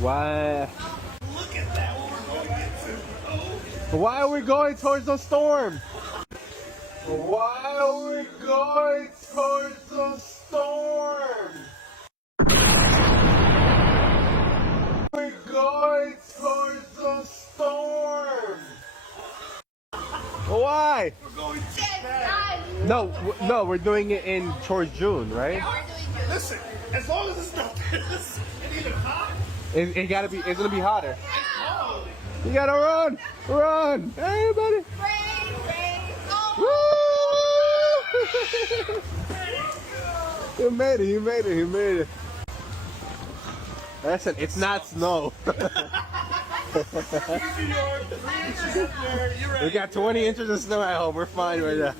Why? Look at that, what we're going into. Oh. Why are we going towards the storm? Why are we going towards the storm? We're going towards the storm. Why? We're going to bed. No, we're doing it in towards June, right? Listen, as long as it's not this, and even hot, It gotta be. It's gonna be hotter. oh, You gotta run! Hey, buddy! Woo! You made it! Listen, it's not snow. We got 20 inches of snow at home. We're fine right now.